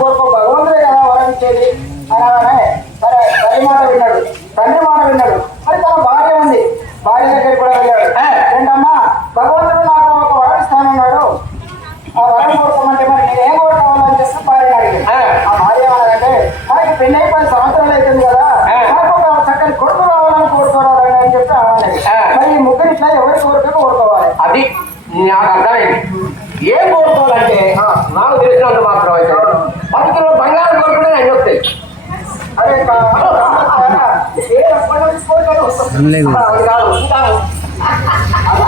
కోరుకో భగవంతుడే కదా వరం ఇచ్చేది అనగానే సరే తల్లి మాట విన్నాడు, తండ్రి మాట విన్నాడు. మరి తన భార్య ఉంది, భార్య దగ్గరికి కూడా వెళ్ళాడు. ఏంటమ్మా భగవంతుడు నాకు ఒక వరం ఇస్తానన్నాడు, ఆ వరం కోరుకోమంటే మరి నేను ఏం కోరుకోవాలని చెప్పి భార్య అడిగాడు. ఆ భార్య ఏమన్నాడంటే మనకి పెళ్ళి 10 సంవత్సరాలు అవుతుంది కదా, నాకు ఒక చక్కని కొడుకు రావాలని కోరుకోరాలని అని చెప్పి అన్నది. మరి ఈ ముగ్గురు ఇట్లా ఎవరి కోరిక కోరుకోవాలి? అది నాకు అర్థమైంది. ఏం కోరుకోవాలంటే నాకు తెలిసినంత మాత్రం అయితే 10 కిలో బంగారం కోరుకునే అన్ని వస్తాయి. అరే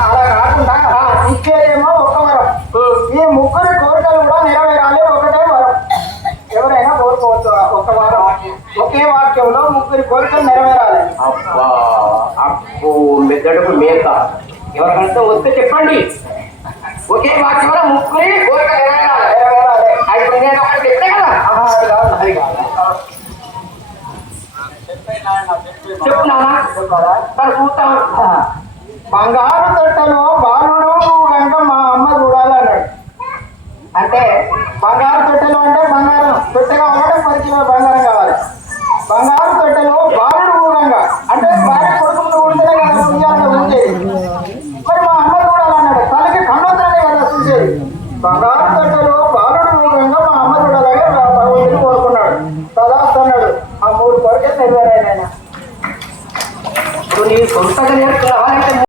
అలా కాకుండా ఇచ్చేదేమో ఒక వరం, ఈ ముగ్గురి కోరికలు కూడా నెరవేరాలి ఒకటే వరం. ఎవరైనా కోరుకోవచ్చు ఒక వరం, ఒకే వాక్యంలో ముగ్గురి కోరికలు నెరవేరాలి. అబ్బా అప్పు మెద్దడుకు మేత ఎవరికంటే వస్తే చెప్పండి. ఒకే వాక్యంలో ముగ్గురి కోరిక నెరవేరాలి. ఇప్పుడు నేను ఒకటి చెప్తే కదా అది కాదు చెప్తున్నానా చూస్తాం. బంగారు తొట్టెలో బాలుడు కనుక మా అమ్మ చూడాలన్నాడు. అంటే బంగారు తొట్టెలో అంటే బంగారం తొట్టె కావాలంటే 10 కిలోల బంగారం కావాలి. బంగారు తొట్టెలో బాలుడు ఊరంగా అంటే భార్య కొడుకులు ఉంటేనే కదా ఉయ్యాలంటే ఉండేది. మరి మా అమ్మ చూడాలన్నాడు, తనకి కన్నొద్దనే కదా చూసేది. బంగారు తొట్టెలో బాలుడు ఊరంగా మా అమ్మ చూడాలని భగవంతుడు కోరుకున్నాడు. తదాస్తున్నాడు. ఆ 3 కోరికలు నెరవేరాయన. నీ సొంతగా నేర్చుకున్నావా?